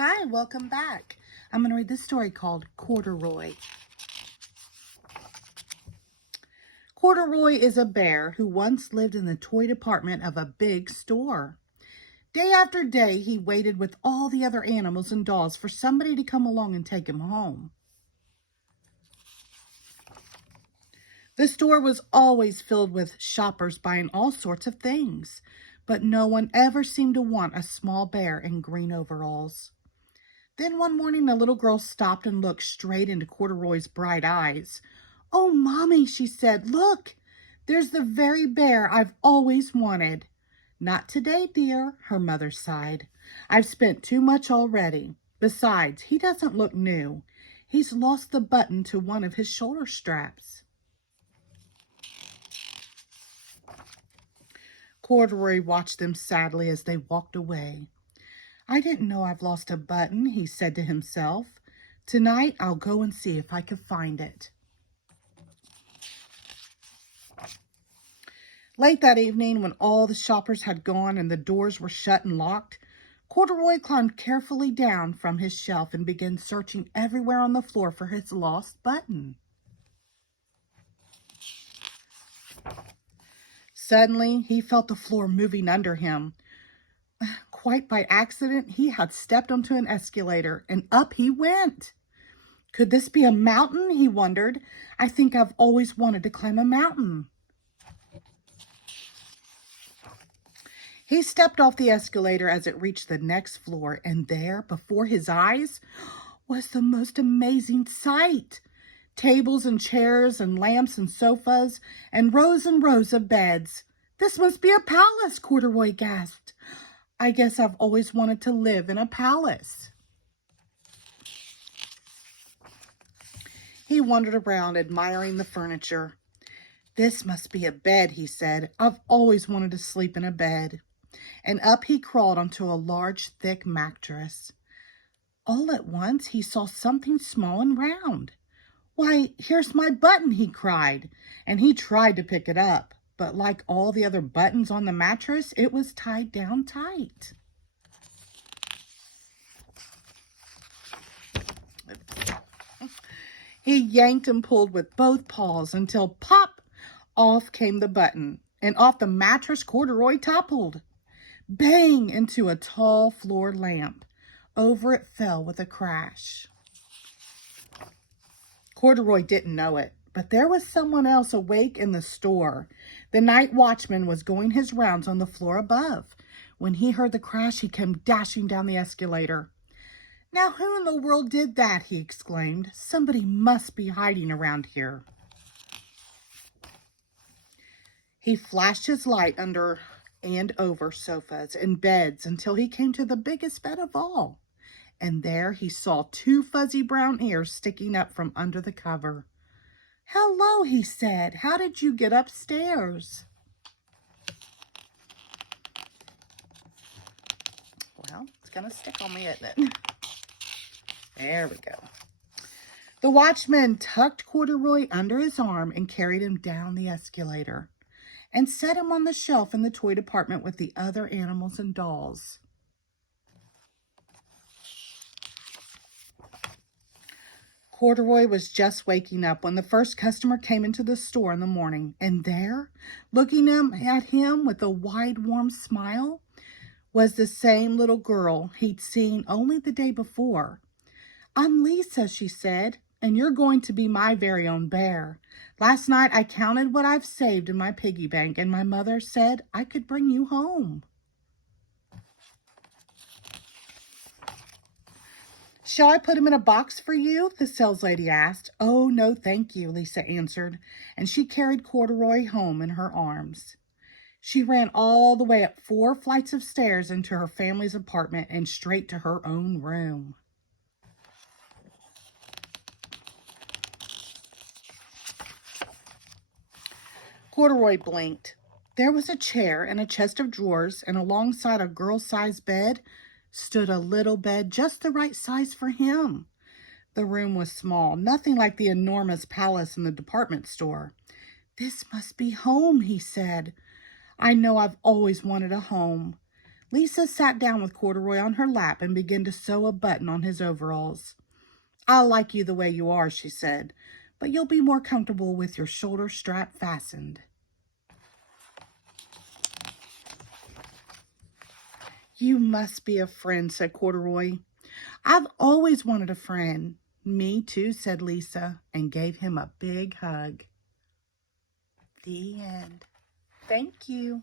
Hi, welcome back. I'm going to read this story called Corduroy. Corduroy is a bear who once lived in the toy department of a big store. Day after day, he waited with all the other animals and dolls for somebody to come along and take him home. The store was always filled with shoppers buying all sorts of things, but no one ever seemed to want a small bear in green overalls. Then one morning, the little girl stopped and looked straight into Corduroy's bright eyes. "Oh, Mommy," she said, "look, there's the very bear I've always wanted." "Not today, dear," her mother sighed. "I've spent too much already. Besides, he doesn't look new. He's lost the button to one of his shoulder straps." Corduroy watched them sadly as they walked away. "I didn't know I've lost a button," he said to himself. "Tonight I'll go and see if I can find it." Late that evening, when all the shoppers had gone and the doors were shut and locked, Corduroy climbed carefully down from his shelf and began searching everywhere on the floor for his lost button. Suddenly, he felt the floor moving under him. Quite by accident, he had stepped onto an escalator, and up he went. Could this be a mountain? He wondered. "I think I've always wanted to climb a mountain." He stepped off the escalator as it reached the next floor, and there, before his eyes, was the most amazing sight. Tables and chairs and lamps and sofas and rows of beds. "This must be a palace," Corduroy gasped. "I guess I've always wanted to live in a palace." He wandered around, admiring the furniture. "This must be a bed," he said. "I've always wanted to sleep in a bed." And up he crawled onto a large, thick mattress. All at once, he saw something small and round. "Why, here's my button," he cried, and he tried to pick it up. But like all the other buttons on the mattress, it was tied down tight. He yanked and pulled with both paws until pop, off came the button, and off the mattress Corduroy toppled. Bang! Into a tall floor lamp. Over it fell with a crash. Corduroy didn't know it, but there was someone else awake in the store. The night watchman was going his rounds on the floor above. When he heard the crash, he came dashing down the escalator. "Now, who in the world did that?" he exclaimed. "Somebody must be hiding around here." He flashed his light under and over sofas and beds until he came to the biggest bed of all. And there he saw two fuzzy brown ears sticking up from under the cover. "Hello," he said. "How did you get upstairs?" Well, it's going to stick on me, isn't it? There we go. The watchman tucked Corduroy under his arm and carried him down the escalator and set him on the shelf in the toy department with the other animals and dolls. Corduroy was just waking up when the first customer came into the store in the morning, and there, looking at him with a wide, warm smile, was the same little girl he'd seen only the day before. "I'm Lisa," she said, "and you're going to be my very own bear. Last night I counted what I've saved in my piggy bank, and my mother said I could bring you home." "Shall I put him in a box for you?" the saleslady asked. "Oh, no, thank you," Lisa answered, and she carried Corduroy home in her arms. She ran all the way up 4 flights of stairs into her family's apartment and straight to her own room. Corduroy blinked. There was a chair and a chest of drawers, and alongside a girl-sized bed stood a little bed just the right size for him. The room was small, nothing like the enormous palace in the department store. "This must be home," he said. "I know I've always wanted a home." Lisa sat down with Corduroy on her lap and began to sew a button on his overalls. "I like you the way you are," she said, "but you'll be more comfortable with your shoulder strap fastened." "You must be a friend," said Corduroy. "I've always wanted a friend." "Me too," said Lisa, and gave him a big hug. The end. Thank you.